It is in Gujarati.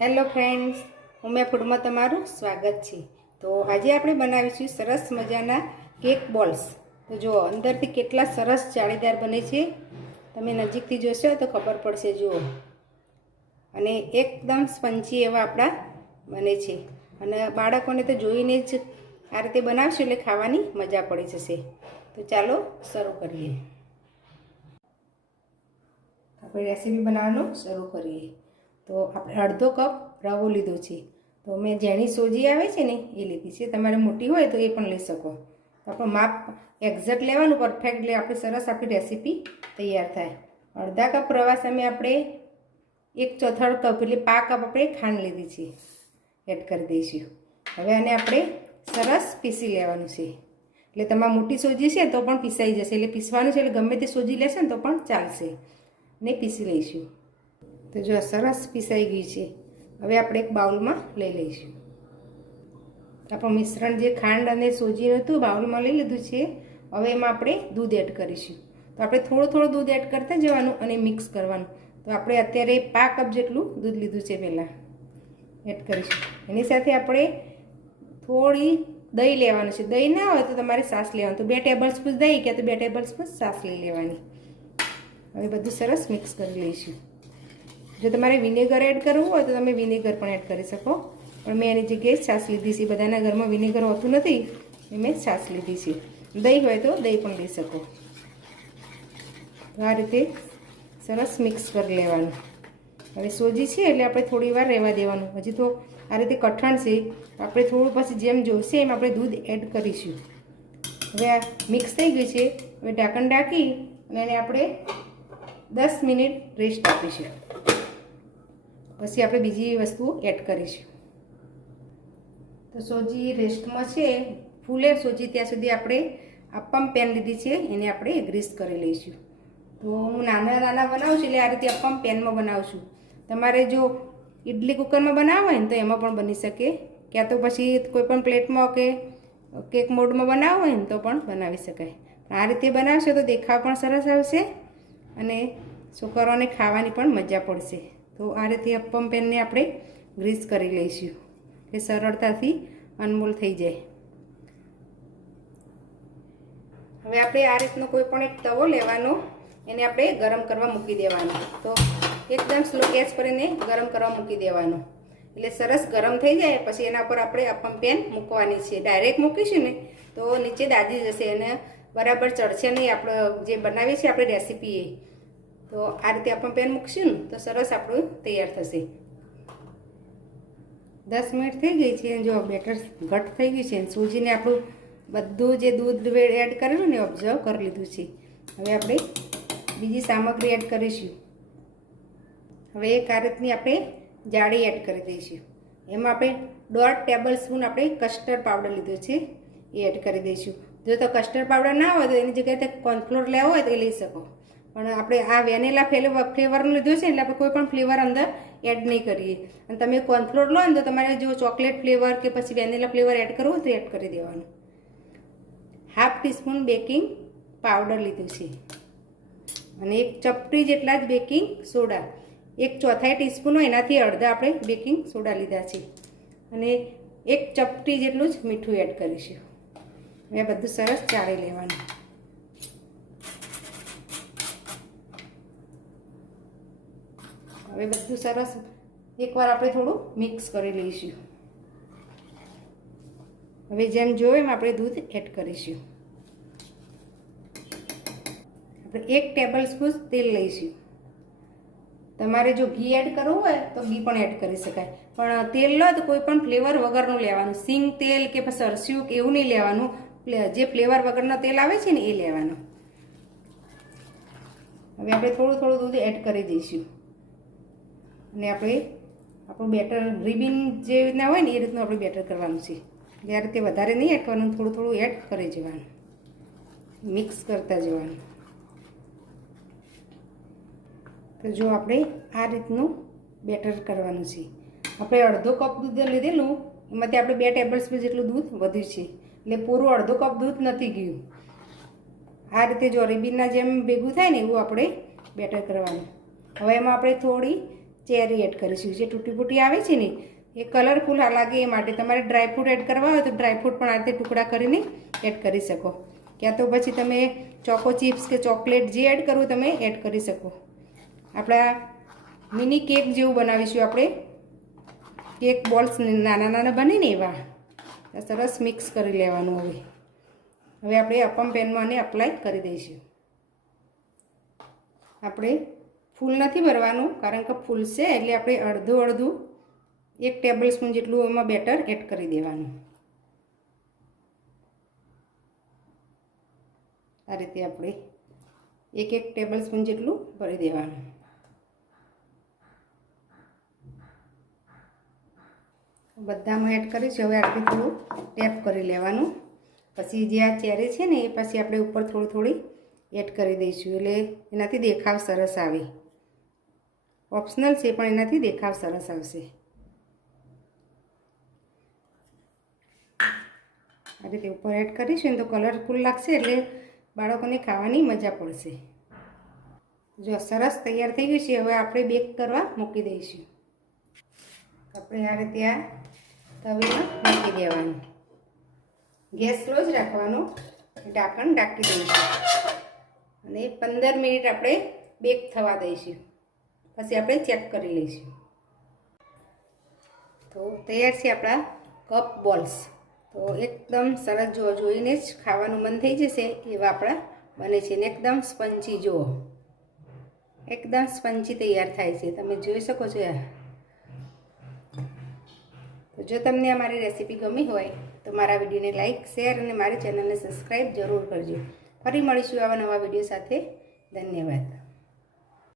હેલો ફ્રેન્ડ્સ, ઉમિયા ફૂડમાં તમારું સ્વાગત છે। તો આજે આપણે બનાવીશું સરસ મજાના કેક બોલ્સ। તો જુઓ અંદરથી કેટલા સરસ જાળીદાર બને છે, તમે નજીકથી જોશો તો ખબર પડશે। જુઓ, અને એકદમ સ્પંજી એવા આપણા બને છે, અને બાળકોને તો જોઈને જ આ રીતે બનાવશું એટલે ખાવાની મજા પડી જશે। તો ચાલો શરૂ કરીએ। આપણે રેસીપી બનાવવાનું શરૂ કરીએ। તો આપણે અડધો કપ રવો લીધો છે। તો મેં જેની સોજી આવે છે ને એ લીધી છે, તમારે મોટી હોય તો એ પણ લઈ શકો। તો આપણું માપ એક્ઝેક્ટ લેવાનું પરફેક્ટ, એટલે આપણી સરસ આપણી રેસીપી તૈયાર થાય। અડધા કપ રવા સામે આપણે 1/4 કપ એટલે પા કપ આપણે ખાંડ લીધી છે, એડ કરી દઈશું। હવે આને આપણે સરસ પીસી લેવાનું છે, એટલે તમારે મોટી સોજી છે તો પણ પીસાઈ જશે, એટલે પીસવાનું છે એટલે ગમે તે સોજી લેશે ને તો પણ ચાલશે, ને પીસી લઈશું। તો જો સરસ પીસાઈ ગઈ છે। હવે આપણે એક બાઉલમાં લઈ લઈશું। આપણું મિશ્રણ જે ખાંડ અને સોજી હતું બાઉલમાં લઈ લીધું છે। હવે એમાં આપણે દૂધ એડ કરીશું। તો આપણે થોડું દૂધ એડ કરતા જવાનું અને મિક્સ કરવાનું। તો આપણે અત્યારે પા કપ જેટલું દૂધ લીધું છે, પહેલાં એડ કરીશું। એની સાથે આપણે થોડી દહીં લેવાનું છે। દહીં ના હોય તો તમારે છાશ લેવાનું, તો 2 ટેબલ સ્પૂન દહીં કે તો 2 ટેબલ સ્પૂન છાશ લઈ લેવાની। હવે બધું સરસ મિક્સ કરી લઈશું। જો તમારે વિનેગર એડ કરવું હોય તો તમે વિનેગર પણ એડ કરી શકો, પણ મેં એની જગ્યાએ છાશ લીધી છે। બધાના ઘરમાં વિનેગર હોતું નથી, મેં છાશ લીધી છે। દહીં હોય તો દહીં પણ લઈ શકો। તો આ રીતે સરસ મિક્સ કરી લેવાનું। હવે સોજી છે એટલે આપણે થોડી વાર રહેવા દેવાનું। હજી તો આ રીતે કઠણ છે, આપણે થોડું પછી જેમ જોઈશે એમ આપણે દૂધ એડ કરીશું। હવે આ મિક્સ થઈ ગયું છે। હવે ઢાંકણ ઢાંકી અને એને આપણે 10 મિનિટ રેસ્ટ આપીશું, પછી આપણે બીજી વસ્તુ એડ કરીશું। તો સોજી રેસ્ટમાં છે, ફૂલે સોજી ત્યાં સુધી આપણે અપ્પમ પેન લીધી છે, એને આપણે ગ્રીસ કરી લઈશું। તો હું નાના બનાવું છું એટલે આ રીતે અપ્પમ પેનમાં બનાવું છું। તમારે જો ઇડલી કુકરમાં બનાવવું હોય ને તો એમાં પણ બની શકે, ક્યાં તો પછી કોઈ પણ પ્લેટમાં કે કેક મોડમાં બનાવવું હોય ને તો પણ બનાવી શકાય। આ રીતે બનાવશો તો દેખાવ પણ સરસ આવશે અને છોકરાઓને ખાવાની પણ મજા પડશે। તો આ રીતે અપ્પમ પેનને આપણે ગ્રીસ કરી લઈશું, એ સરળતાથી અનમોલ થઈ જાય। હવે આપણે આ રીતનો કોઈ પણ એક તવો લેવાનો, એને આપણે ગરમ કરવા મૂકી દેવાનો। તો એકદમ સ્લો ગેસ પર એને ગરમ કરવા મૂકી દેવાનો, એટલે સરસ ગરમ થઈ જાય પછી એના પર આપણે અપ્પમ પેન મૂકવાની છે। ડાયરેક્ટ મૂકીશું ને તો નીચે દાજી જશે અને બરાબર ચડશે નહીં, આપણે જે બનાવી છે આપણે રેસીપી એ। તો આ રીતે અપ્પમ પેન મૂકશું ને તો સરસ આપણું તૈયાર થશે। 10 મિનિટ થઈ ગઈ છે, જો બેટર ઘટ થઈ ગયું છે, સૂજીને આપણું બધું જે દૂધ એડ કરેલું ને ઓબ્ઝર્વ કરી લીધું છે। હવે આપણે બીજી સામગ્રી એડ કરીશું। હવે એક આ રીતની આપણે જાળી એડ કરી દઈશું। એમાં આપણે 1/2 ટેબલ સ્પૂન આપણે કસ્ટર્ડ પાવડર લીધો છે, એ એડ કરી દઈશું। જો તો કસ્ટર્ડ પાવડર ના હોય તો એની જગ્યાએ કોર્નફ્લોર લેવો હોય તો એ લઈ શકો, પણ આપણે આ વેનીલા ફ્લેવરનું લીધું છે એટલે આપણે કોઈ પણ ફ્લેવર અંદર એડ નહીં કરીએ। અને તમે કોર્નફ્લોર લો ને તો તમારે જો ચોકલેટ ફ્લેવર કે પછી વેનીલા ફ્લેવર એડ કરવું હોય તો એડ કરી દેવાનું। 1/2 ટીસ્પૂન બેકિંગ પાવડર લીધું છે, અને 1 ચપટી જેટલા જ બેકિંગ સોડા, 1/4 ટીસ્પૂન હોય એનાથી અડધા આપણે બેકિંગ સોડા લીધા છે, અને 1 ચપટી જેટલું જ મીઠું એડ કરીશું। હવે બધું સરસ ચાળી લેવાનું। હવે બધું સરસ એકવાર આપણે થોડું મિક્સ કરી લઈશું। હવે જેમ જોયું એમ આપણે દૂધ એડ કરીશું। આપણે 1 ટેબલ સ્પૂન તેલ લઈશું। તમારે જો ઘી એડ કરવું હોય તો ઘી પણ એડ કરી શકાય, પણ તેલ લો તો કોઈ પણ ફ્લેવર વગરનું લેવાનું। સિંગ તેલ કે પછી સરસ્યું કે એવું નહીં લેવાનું, જે ફ્લેવર વગરનો તેલ આવે છે ને એ લેવાનું। હવે આપણે થોડું દૂધ એડ કરી દઈશું, અને આપણે આપણું બેટર રિબિન જે રીતના હોય ને એ રીતનું આપણે બેટર કરવાનું છે। એટલે આ રીતે વધારે નહીં એડ કરવાનું, થોડું એડ કરી જવાનું, મિક્સ કરતા જવાનું। તો જો આપણે આ રીતનું બેટર કરવાનું છે। આપણે અડધો કપ દૂધ લીધેલું, એમાંથી આપણે 2 ટેબલ સ્પૂન જેટલું દૂધ વધ્યું છે, એટલે પૂરું અડધો કપ દૂધ નથી ગયું। આ રીતે જો રિબિનના જેમ ભેગું થાય ને એવું આપણે બેટર કરવાનું। હવે એમાં આપણે થોડી ચેરી એડ કરીશું. જે તૂટી ફૂટી આવે છે ને એ કલરફુલ લાગે એ માટે તમારે ડ્રાયફ્રૂટ એડ કરવા હોય તો ડ્રાયફ્રૂટ પણ આ રીતે ટુકડા કરીને એડ કરી શકો, ક્યાં તો પછી તમે ચોકો ચિપ્સ કે ચોકલેટ જે એડ કરવું તમે એડ કરી શકો. આપણા મિની કેક જેવું બનાવીશું આપણે, કેક બોલ્સ નાના નાના બને ને એવા. સરસ મિક્સ કરી લેવાનું. હવે આપણે અપમ પેનમાં આને અપ્લાય કરી દઈશું. આપણે ફૂલ નથી ભરવાનું કારણ કે ફૂલશે એટલે આપણે અડધું 1 ટેબલ સ્પૂન જેટલું એમાં બેટર એડ કરી દેવાનું. આ રીતે આપણે 1 ટેબલ સ્પૂન જેટલું ભરી દેવાનું. બધામાં એડ કરીશું. હવે આપણે થોડું ટેપ કરી લેવાનું. પછી જે આ ચેરી છે ને એ પછી આપણે ઉપર થોડી એડ કરી દઈશું એટલે એનાથી દેખાવ સરસ આવે. ઓપ્શનલ છે પણ એનાથી દેખાવ સરસ આવશે. આ રીતે ઉપર એડ કરીશું ને તો કલરફુલ લાગશે એટલે બાળકોને ખાવાની મજા પડશે. જો સરસ તૈયાર થઈ ગયું છે. હવે આપણે બેક કરવા મૂકી દઈશું. આપણે આ રીતે આ તવીમાં મૂકી દેવાનું. ગેસ સ્લો જ રાખવાનો. ઢાંકણ ઢાંકી દઈશું અને 15 મિનિટ આપણે બેક થવા દઈશું. પછી આપણે ચેક કરી લઈશું. તો તૈયાર છે આપણા કપ બોલ્સ. તો એકદમ સરસ જોઈને જ ખાવાનું મન થઈ જશે એવા આપણા બને છે ને એકદમ સ્પંચી. જુઓ એકદમ સ્પંચી તૈયાર થાય છે, તમે જોઈ શકો છો. તો જો તમને અમારી રેસીપી ગમી હોય તો મારા વિડીયોને લાઇક, શેર અને મારી ચેનલને સબસ્ક્રાઈબ જરૂર કરજો. ફરી મળીશું આવા નવા વિડીયો સાથે. ધન્યવાદ.